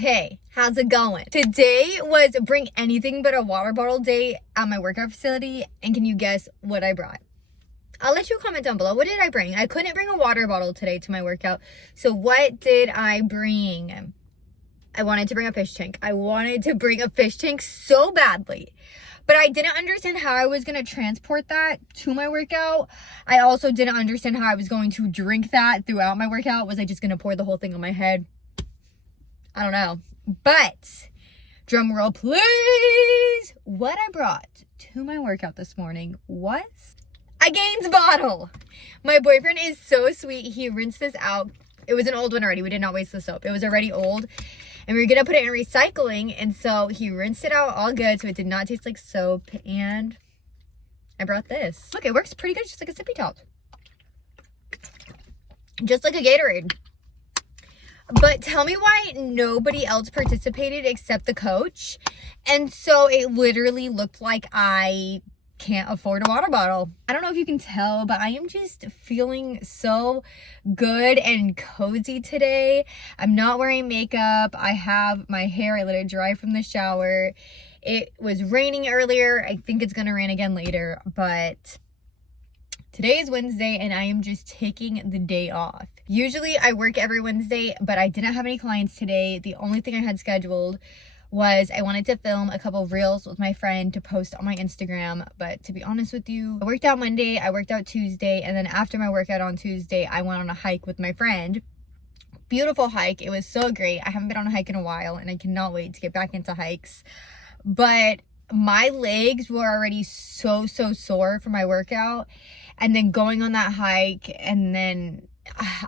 Hey, how's it going? Today was bring anything but a water bottle day at my workout facility, and can you guess what I brought? I'll let you comment down below. What did I bring? I couldn't bring a water bottle today to my workout, so what did I bring? I wanted to bring a fish tank. I wanted to bring a fish tank so badly, but I didn't understand how I was going to transport that to my workout. I also didn't understand how I was going to drink that throughout my workout. Was I just going to pour the whole thing on my head? I don't know. But, drum roll please, what I brought to my workout this morning was a Gaines bottle. My boyfriend is so sweet. He rinsed this out. It was an old one already. We did not waste the soap. It was already old. And we were going to put it in recycling. And so he rinsed it out all good. So it did not taste like soap. And I brought this. Look, it works pretty good. Just like a sippy top. Just like a Gatorade. But tell me why nobody else participated except the coach. And so it literally looked like I can't afford a water bottle. I don't know if you can tell, but I am just feeling so good and cozy today. I'm not wearing makeup. I have my hair, I let it dry from the shower. It was raining earlier. I think it's gonna rain again later, but today is Wednesday and I am just taking the day off. Usually I work every Wednesday, but I didn't have any clients today. The only thing I had scheduled was I wanted to film a couple reels with my friend to post on my Instagram. But to be honest with you, I worked out Monday, I worked out Tuesday, and then after my workout on Tuesday, I went on a hike with my friend. Beautiful hike. It was so great. I haven't been on a hike in a while and I cannot wait to get back into hikes. But my legs were already so sore from my workout. And then going on that hike, and then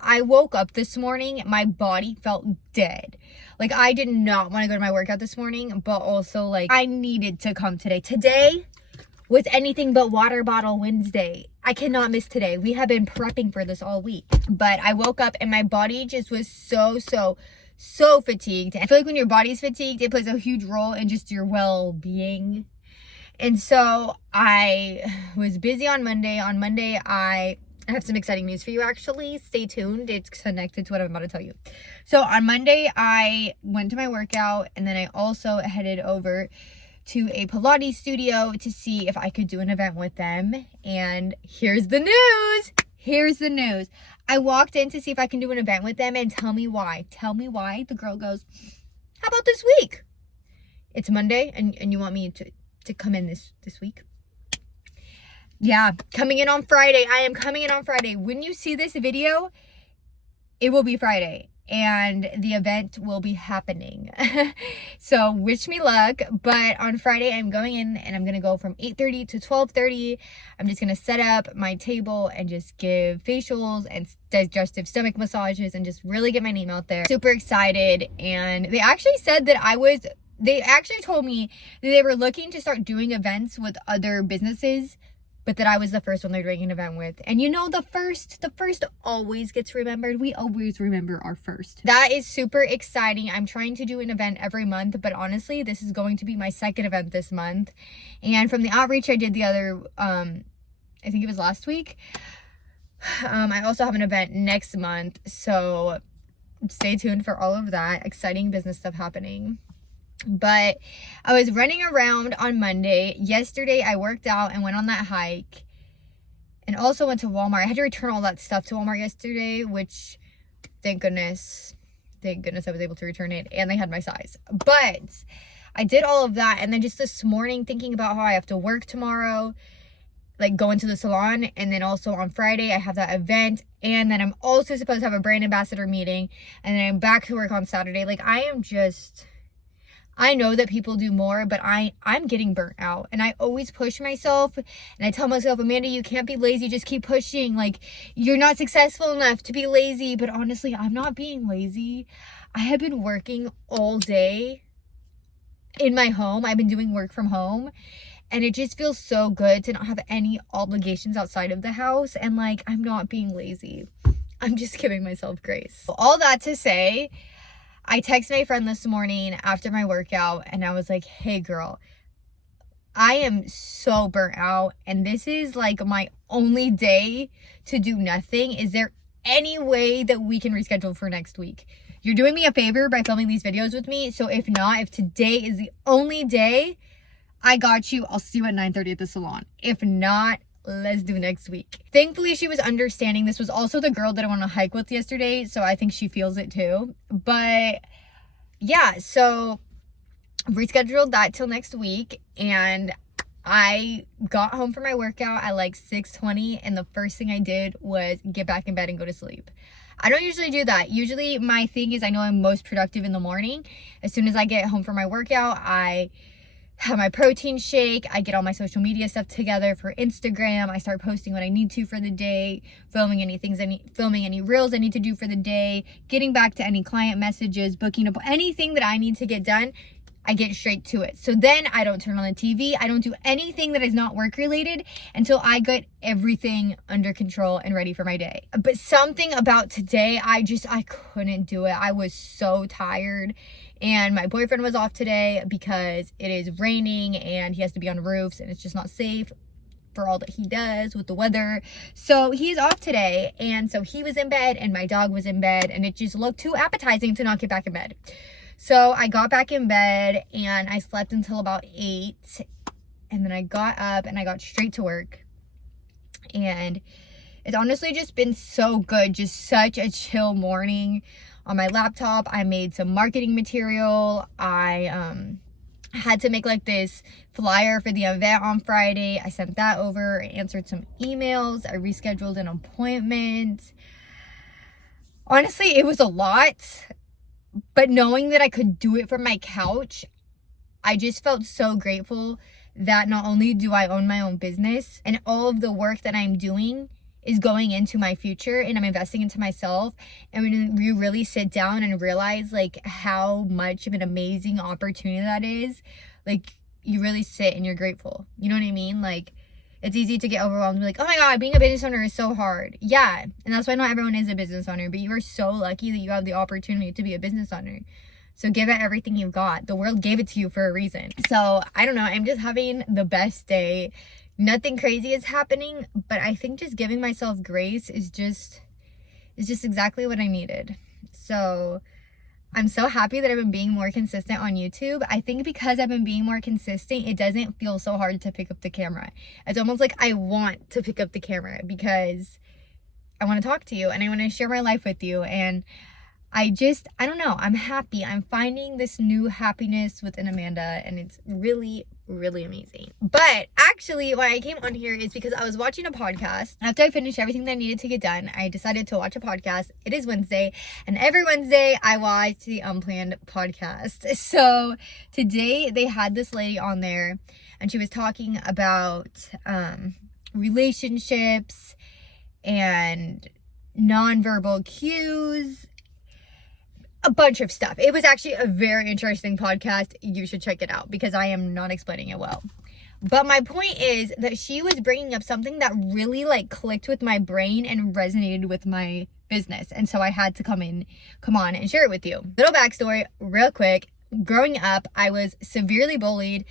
I woke up this morning, my body felt dead. Like I did not want to go to my workout this morning, but also like I needed to come today. Today was anything but water bottle Wednesday. I cannot miss today. We have been prepping for this all week. But I woke up and my body just was so fatigued. I feel like when your body's fatigued, it plays a huge role in just your well-being. And so I was busy on Monday. On Monday, I have some exciting news for you, actually. Stay tuned. It's connected to what I'm about to tell you. So on Monday, I went to my workout, and then I also headed over to a Pilates studio to see if I could do an event with them. And here's the news. Here's the news. I walked in to see if I can do an event with them, and tell me why. Tell me why. The girl goes, how about this week? It's Monday, and you want me to come in this week? Yeah, coming in on Friday. I am coming in on Friday. When you see this video, it will be Friday and the event will be happening. So wish me luck. But on Friday, I'm going in and I'm going to go from 8:30 to 12:30. I'm just going to set up my table and just give facials and digestive stomach massages and just really get my name out there. Super excited. And they actually said that they actually told me that they were looking to start doing events with other businesses, but that I was the first one they're doing an event with. And you know, the first always gets remembered. We always remember our first. That is super exciting. I'm trying to do an event every month, but honestly, this is going to be my second event this month. And from the outreach I did the other, I think it was last week, I also have an event next month. So stay tuned for all of that. Exciting business stuff happening. But I was running around on Monday. Yesterday, I worked out and went on that hike. And also went to Walmart. I had to return all that stuff to Walmart yesterday, which, thank goodness I was able to return it. And they had my size. But I did all of that. And then just this morning, thinking about how I have to work tomorrow, like go into the salon. And then also on Friday, I have that event. And then I'm also supposed to have a brand ambassador meeting. And then I'm back to work on Saturday. Like, I know that people do more, but I'm getting burnt out. And I always push myself. And I tell myself, Amanda, you can't be lazy. Just keep pushing. Like, you're not successful enough to be lazy. But honestly, I'm not being lazy. I have been working all day in my home. I've been doing work from home. And it just feels so good to not have any obligations outside of the house. And like, I'm not being lazy. I'm just giving myself grace. All that to say, I texted my friend this morning after my workout and I was like, hey girl, I am so burnt out and this is like my only day to do nothing. Is there any way that we can reschedule for next week? you're doing me a favor by filming these videos with me. So if not, if today is the only day, I got you. I'll see you at 9:30 at the salon. If not, let's do next week. Thankfully, she was understanding. This was also the girl that I went on a hike with yesterday, so I think she feels it too. But yeah, so rescheduled that till next week, and I got home from my workout at like 6:20, and the first thing I did was get back in bed and go to sleep. I don't usually do that. Usually my thing is I know I'm most productive in the morning. As soon as I get home from my workout, I have my protein shake, I get all my social media stuff together for Instagram, I start posting what I need to for the day, filming any reels I need to do for the day, getting back to any client messages, booking up anything that I need to get done. I get straight to it. So then I don't turn on the TV. I don't do anything that is not work related until I get everything under control and ready for my day. But something about today, I couldn't do it. I was so tired. And my boyfriend was off today because it is raining and he has to be on roofs and it's just not safe for all that he does with the weather. So he's off today. And so he was in bed and my dog was in bed, and it just looked too appetizing to not get back in bed. So I got back in bed and I slept until about 8, and then I got up and I got straight to work. And it's honestly just been so good. Just such a chill morning. On my laptop, I made some marketing material. I had to make like this flyer for the event on Friday. I sent that over, answered some emails. I rescheduled an appointment. Honestly, it was a lot. But knowing that I could do it from my couch, I just felt so grateful that not only do I own my own business, and all of the work that I'm doing is going into my future and I'm investing into myself. And when you really sit down and realize like how much of an amazing opportunity that is, like you really sit and you're grateful. You know what I mean? Like, it's easy to get overwhelmed and be like, oh my God, being a business owner is so hard. Yeah, and that's why not everyone is a business owner, but you are so lucky that you have the opportunity to be a business owner. So give it everything you've got. The world gave it to you for a reason. So I don't know, I'm just having the best day. Nothing crazy is happening, but I think just giving myself grace is just exactly what I needed. So I'm so happy that I've been being more consistent on YouTube. I think because I've been being more consistent, it doesn't feel so hard to pick up the camera. It's almost like I want to pick up the camera because I want to talk to you and I want to share my life with you. And I don't know, I'm happy. I'm finding this new happiness within Amanda, and it's really, really amazing. But actually, why I came on here is because I was watching a podcast. After I finished everything that I needed to get done, I decided to watch a podcast. It is Wednesday, and every Wednesday I watch the Unplanned podcast. So today they had this lady on there, and she was talking about relationships and nonverbal cues, a bunch of stuff. It was actually a very interesting podcast. You should check it out because I am not explaining it well. But my point is that she was bringing up something that really like clicked with my brain and resonated with my business. And so I had to come on and share it with you. Little backstory, real quick. Growing up, I was severely bullied,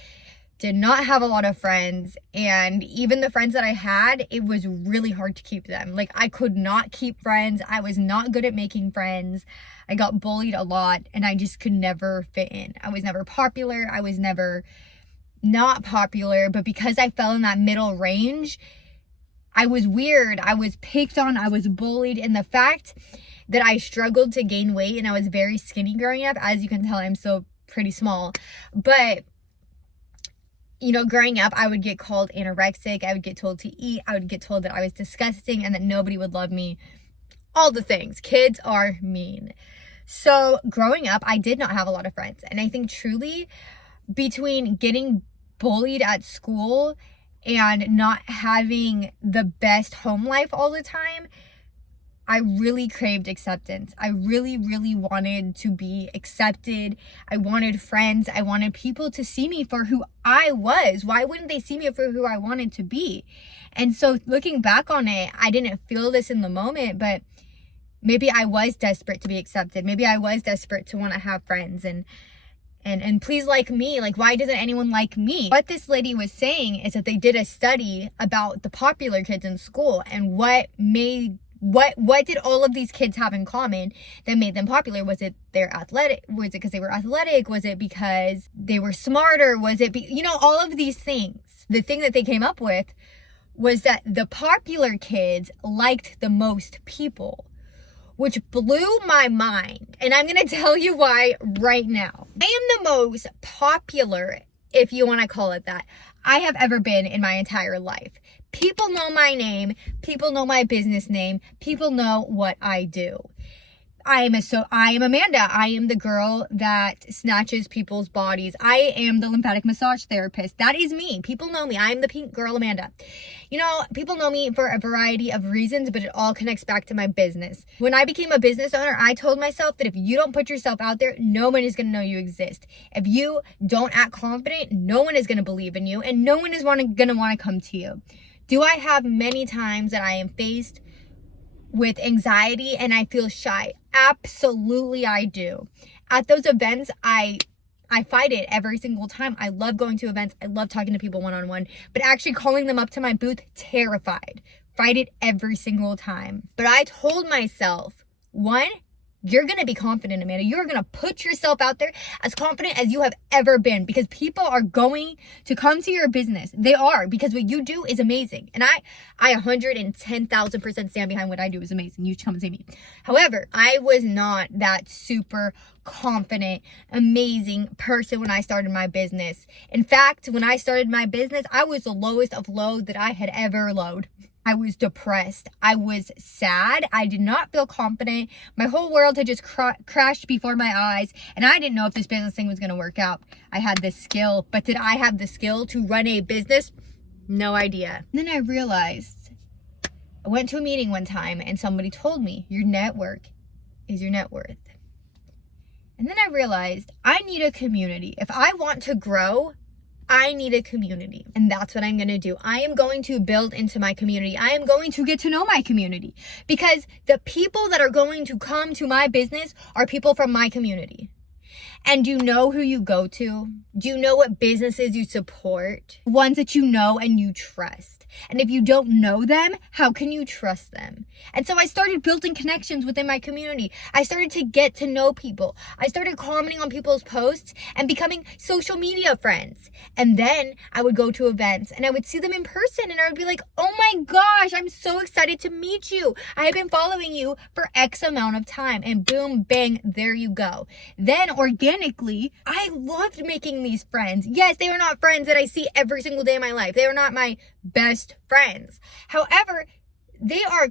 did not have a lot of friends, and even the friends that I had, it was really hard to keep them. Like, I could not keep friends. I was not good at making friends. I got bullied a lot, and I just could never fit in. I was never popular. I was never not popular, but because I fell in that middle range, I was weird. I was picked on. I was bullied, and the fact that I struggled to gain weight, and I was very skinny growing up, as you can tell, I'm still pretty small, but you know, growing up, I would get called anorexic. I would get told to eat. I would get told that I was disgusting and that nobody would love me. All the things. Kids are mean. So growing up, I did not have a lot of friends. And I think truly between getting bullied at school and not having the best home life all the time, I really craved acceptance. I really, really wanted to be accepted. I wanted friends. I wanted people to see me for who I was. Why wouldn't they see me for who I wanted to be? And so looking back on it, I didn't feel this in the moment, but maybe I was desperate to be accepted. Maybe I was desperate to want to have friends and please like me. Like, why doesn't anyone like me? What this lady was saying is that they did a study about the popular kids in school and what made What did all of these kids have in common that made them popular? Was it their athletic? Was it because they were athletic? Was it because they were smarter? Was it, all of these things? The thing that they came up with was that the popular kids liked the most people, which blew my mind. And I'm going to tell you why right now. I am the most popular, if you want to call it that, I have ever been in my entire life. People know my name. People know my business name. People know what I do. I am Amanda. I am the girl that snatches people's bodies. I am the lymphatic massage therapist. That is me. People know me. I am the pink girl Amanda. People know me for a variety of reasons, but it all connects back to my business. When I became a business owner, I told myself that if you don't put yourself out there, no one is going to know you exist. If you don't act confident, no one is going to believe in you, and no one is going to want to come to you. Do I have many times that I am faced with anxiety and I feel shy? Absolutely I do. At those events, I fight it every single time. I love going to events. I love talking to people one-on-one, but actually calling them up to my booth, terrified. Fight it every single time. But I told myself, one, you're going to be confident, Amanda. You're going to put yourself out there as confident as you have ever been, because people are going to come to your business. They are, because what you do is amazing. And I 110,000% stand behind what I do is amazing. You should come and see me. However, I was not that super confident, amazing person when I started my business. In fact, when I started my business, I was the lowest of low that I had ever load. I was depressed. I was sad. I did not feel confident. My whole world had just crashed before my eyes, and I didn't know if this business thing was going to work out. I had this skill, but did I have the skill to run a business? No idea. And then I realized, I went to a meeting one time and somebody told me, your network is your net worth. And then I realized I need a community. If I want to grow, I need a community, and that's what I'm going to do. I am going to build into my community. I am going to get to know my community, because the people that are going to come to my business are people from my community. And do you know who you go to? Do you know what businesses you support? Ones that you know and you trust. And if you don't know them, how can you trust them? And so I started building connections within my community. I started to get to know people. I started commenting on people's posts and becoming social media friends. And then I would go to events and I would see them in person, and I would be like, oh my gosh, I'm so excited to meet you. I have been following you for X amount of time, and boom, bang, there you go. Then organically, I loved making these friends. Yes, they are not friends that I see every single day of my life. They are not my best friends. However, they are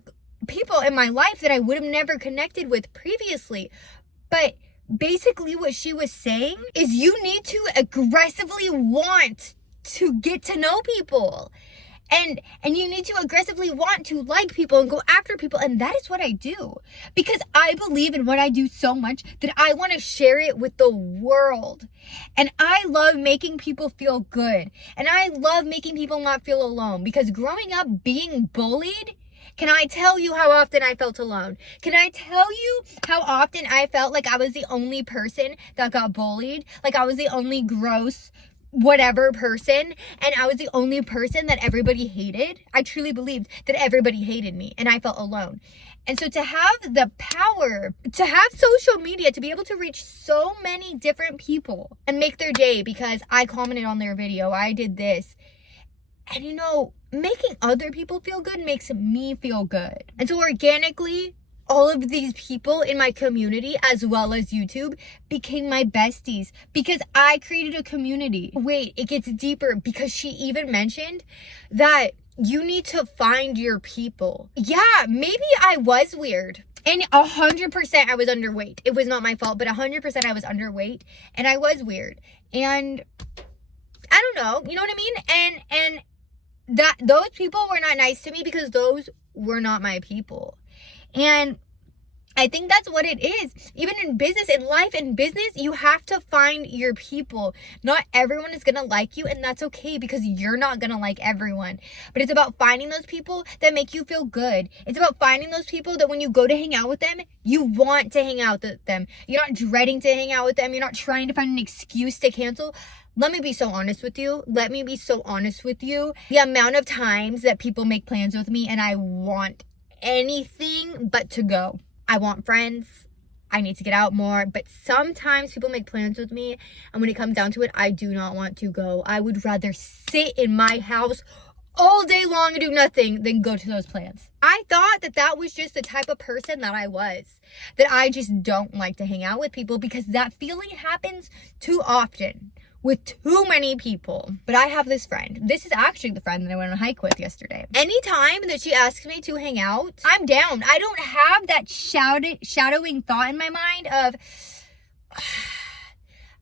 people in my life that I would have never connected with previously. But basically what she was saying is you need to aggressively want to get to know people. And you need to aggressively want to like people and go after people. And that is what I do, because I believe in what I do so much that I want to share it with the world. And I love making people feel good. And I love making people not feel alone, because growing up being bullied, can I tell you how often I felt alone? Can I tell you how often I felt like I was the only person that got bullied? Like I was the only gross whatever person, and I was the only person that everybody hated. I truly believed that everybody hated me, and I felt alone. And so to have the power, to have social media, to be able to reach so many different people and make their day because I commented on their video, I did this. And making other people feel good makes me feel good. And so organically, all of these people in my community, as well as YouTube, became my besties because I created a community. Wait, it gets deeper, because she even mentioned that you need to find your people. Yeah, maybe I was weird. And 100% I was underweight. It was not my fault, but 100% I was underweight and I was weird. And I don't know, you know what I mean? And that those people were not nice to me because those were not my people. And I think that's what it is. Even in business, in life, in business, you have to find your people. Not everyone is going to like you, and that's okay, because you're not going to like everyone. But it's about finding those people that make you feel good. It's about finding those people that when you go to hang out with them, you want to hang out with them. You're not dreading to hang out with them. You're not trying to find an excuse to cancel. Let me be so honest with you. The amount of times that people make plans with me and I want anything but to go. I want friends. I need to get out more, but sometimes people make plans with me, and when it comes down to it, I do not want to go. I would rather sit in my house all day long and do nothing than go to those plans. I thought that that was just the type of person that I was, that I just don't like to hang out with people because that feeling happens too often with too many people. But I have this friend. This is actually the friend that I went on a hike with yesterday. Anytime that she asks me to hang out, I'm down. I don't have that shadowing thought in my mind of,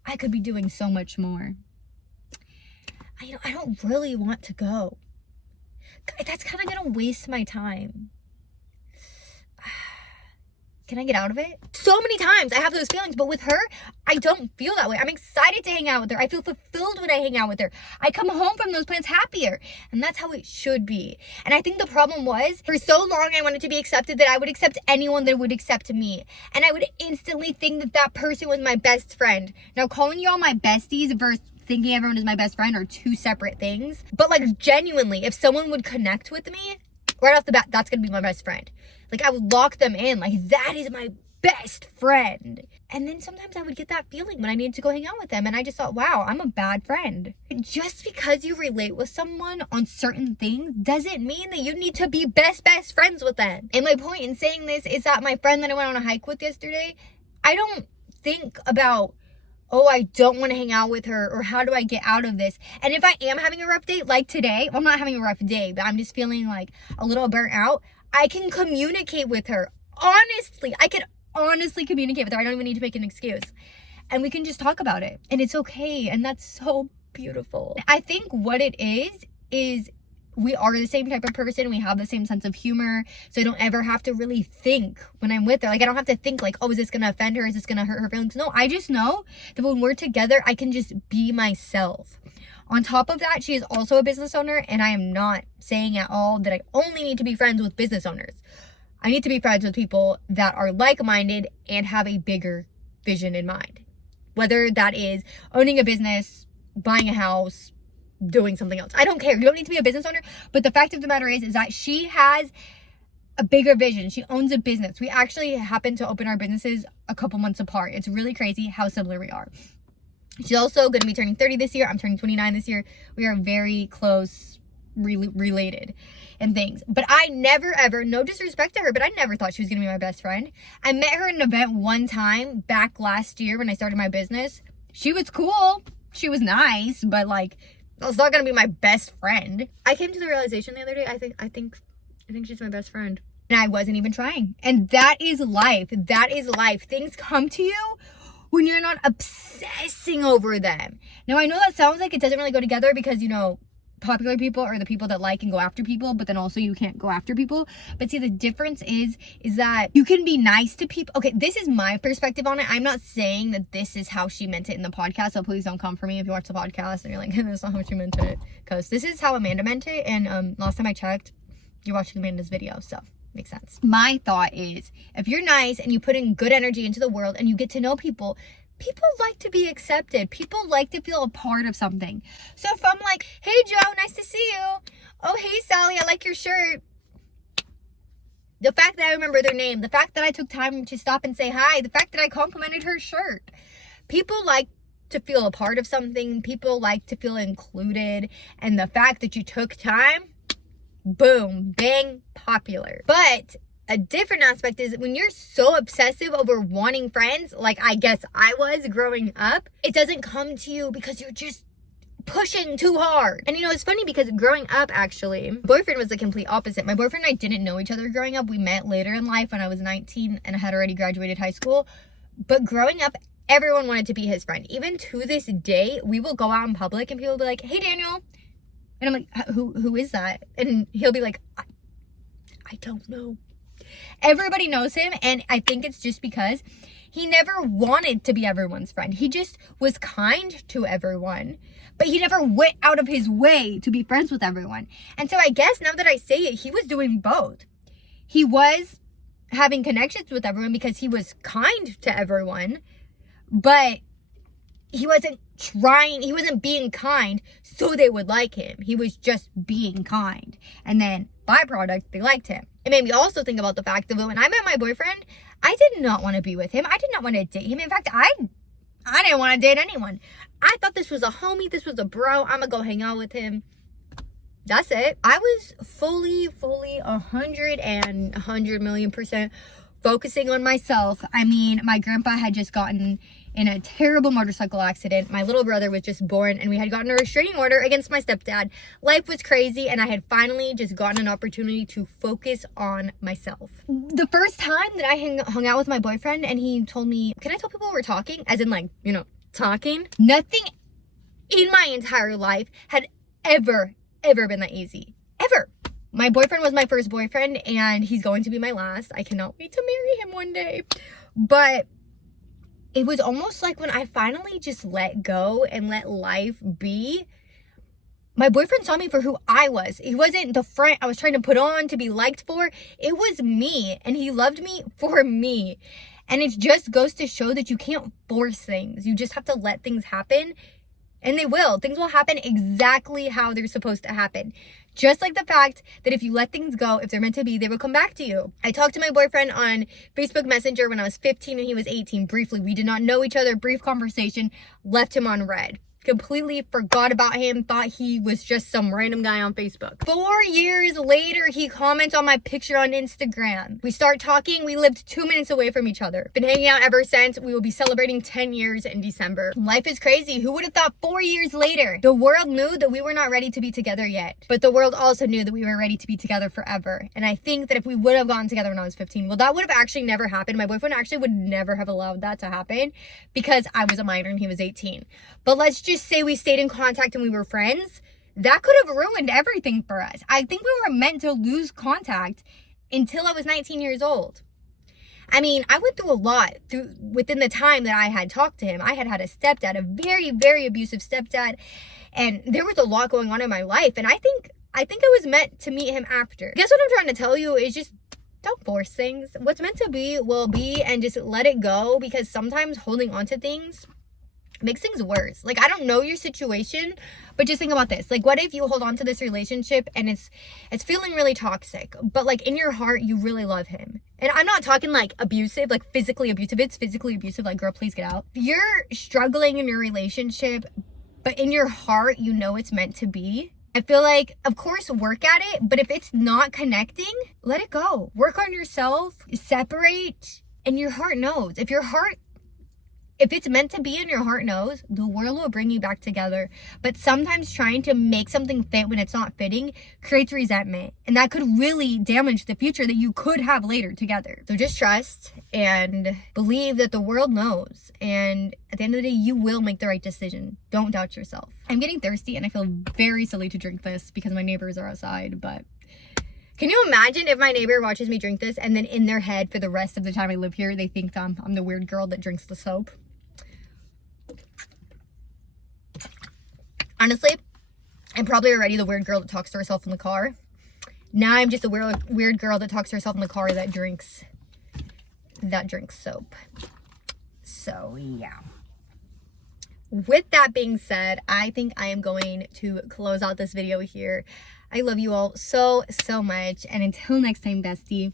I could be doing so much more. I don't really want to go. That's kind of gonna waste my time. Can I get out of it? So many times I have those feelings, but with her, I don't feel that way. I'm excited to hang out with her. I feel fulfilled when I hang out with her. I come home from those plans happier, and that's how it should be. And I think the problem was, for so long I wanted to be accepted that I would accept anyone that would accept me. And I would instantly think that that person was my best friend. Now, calling y'all my besties versus thinking everyone is my best friend are two separate things. But like, genuinely, if someone would connect with me, right off the bat, that's gonna be my best friend. Like, I would lock them in. Like, that is my best friend. And then sometimes I would get that feeling when I needed to go hang out with them. And I just thought, wow, I'm a bad friend. Just because you relate with someone on certain things doesn't mean that you need to be best friends with them. And my point in saying this is that my friend that I went on a hike with yesterday, I don't think about, oh, I don't want to hang out with her, or how do I get out of this? And if I am having a rough day, like today, well, I'm not having a rough day, but I'm just feeling like a little burnt out, I can communicate with her. Honestly, I can honestly communicate with her. I don't even need to make an excuse. And we can just talk about it. And it's okay. And that's so beautiful. I think what it is we are the same type of person. We have the same sense of humor. So I don't ever have to really think when I'm with her. Like, I don't have to think like, oh, is this going to offend her? Is this going to hurt her feelings? No, I just know that when we're together, I can just be myself. On top of that, she is also a business owner, and I am not saying at all that I only need to be friends with business owners. I need to be friends with people that are like-minded and have a bigger vision in mind. Whether that is owning a business, buying a house, doing something else. I don't care. You don't need to be a business owner, but the fact of the matter is that she has a bigger vision. She owns a business. We actually happen to open our businesses a couple months apart. It's really crazy how similar we are. She's also going to be turning 30 this year. I'm turning 29 this year. We are very close related and things. But I never ever, no disrespect to her, but I never thought she was going to be my best friend. I met her at an event one time back last year when I started my business. She was cool. She was nice, but like, that's not going to be my best friend. I came to the realization the other day, I think she's my best friend. And I wasn't even trying. And that is life. That is life. Things come to you when you're not obsessing over them. Now, I know that sounds like it doesn't really go together because, you know, popular people are the people that like and go after people, but then also you can't go after people. But see, the difference is that you can be nice to people. Okay, this is my perspective on it. I'm not saying that this is how she meant it in the podcast, so please don't come for me if you watch the podcast and you're like, that's not how she meant it. Because this is how Amanda meant it, and last time I checked, you're watching Amanda's video, so makes sense. My thought is, if you're nice and you put in good energy into the world and you get to know people, people like to be accepted. People like to feel a part of something. So if I'm like, hey Joe, nice to see you. Oh, hey Sally, I like your shirt. The fact that I remember their name, the fact that I took time to stop and say hi, the fact that I complimented her shirt. People like to feel a part of something. People like to feel included. And the fact that you took time, boom, bang, popular. But a different aspect is when you're so obsessive over wanting friends, like I guess I was growing up, it doesn't come to you because you're just pushing too hard. And you know, it's funny because growing up, actually, my boyfriend was the complete opposite. My boyfriend and I didn't know each other growing up. We met later in life when I was 19 and I had already graduated high school. But growing up, everyone wanted to be his friend. Even to this day, we will go out in public and people will be like, hey Daniel. And I'm like, who is that? And he'll be like, I don't know. Everybody knows him, and I think it's just because he never wanted to be everyone's friend. He just was kind to everyone, but he never went out of his way to be friends with everyone. And so I guess now that I say it, he was doing both. He was having connections with everyone because he was kind to everyone, but he wasn't trying, he wasn't being kind so they would like him. He was just being kind. And then byproduct, they liked him. It made me also think about the fact that when I met my boyfriend, I did not want to be with him. I did not want to date him. In fact, I didn't want to date anyone. I thought this was a homie. This was a bro. I'm going to go hang out with him. That's it. I was fully 100 million % focusing on myself. I mean, my grandpa had just gotten in a terrible motorcycle accident. My little brother was just born, and we had gotten a restraining order against my stepdad. Life was crazy, and I had finally just gotten an opportunity to focus on myself. The first time that I hung out with my boyfriend, and he told me, can I tell people we're talking? As in, like, you know, talking. Nothing in my entire life had ever been that easy. Ever. My boyfriend was my first boyfriend, and he's going to be my last. I cannot wait to marry him one day. But it was almost like when I finally just let go and let life be, my boyfriend saw me for who I was. He wasn't the front I was trying to put on to be liked for. It was me, and he loved me for me. And it just goes to show that you can't force things. You just have to let things happen. And they will. Things will happen exactly how they're supposed to happen. Just like the fact that if you let things go, if they're meant to be, they will come back to you. I talked to my boyfriend on Facebook Messenger when I was 15 and he was 18. Briefly, we did not know each other. Brief conversation, left him on red. Completely forgot about him, thought he was just some random guy on Facebook. 4 years later, he comments on my picture on Instagram. We start talking. We lived 2 minutes away from each other. Been hanging out ever since. We will be celebrating 10 years in December. Life is crazy. Who would have thought 4 years later? The world knew that we were not ready to be together yet. But the world also knew that we were ready to be together forever. And I think that if we would have gotten together when I was 15, well, that would have actually never happened. My boyfriend actually would never have allowed that to happen because I was a minor and he was 18. But let's just say we stayed in contact and we were friends, that could have ruined everything for us. I think we were meant to lose contact until I was 19 years old. I mean, I went through a lot within the time that I had talked to him. I had a stepdad, a very abusive stepdad, and there was a lot going on in my life, and I think I was meant to meet him after. I guess what I'm trying to tell you is just don't force things. What's meant to be will be, and just let it go, because sometimes holding on to things makes things worse. Like, I don't know your situation, but just think about this. Like, what if you hold on to this relationship and it's feeling really toxic, but like in your heart you really love him? And I'm not talking like abusive, like physically abusive. It's physically abusive, like, girl, please get out. If you're struggling in your relationship, but in your heart you know it's meant to be, I feel like, of course, work at it, but if it's not connecting, let it go. Work on yourself, separate, and your heart knows. If it's meant to be and your heart knows, the world will bring you back together. But sometimes trying to make something fit when it's not fitting creates resentment. And that could really damage the future that you could have later together. So just trust and believe that the world knows. And at the end of the day, you will make the right decision. Don't doubt yourself. I'm getting thirsty and I feel very silly to drink this because my neighbors are outside, but can you imagine if my neighbor watches me drink this and then in their head for the rest of the time I live here, they think I'm the weird girl that drinks the soap? Honestly, I'm probably already the weird girl that talks to herself in the car. Now I'm just a weird girl that talks to herself in the car that drinks soap. So, yeah. With that being said, I think I am going to close out this video here. I love you all so much. And until next time, bestie.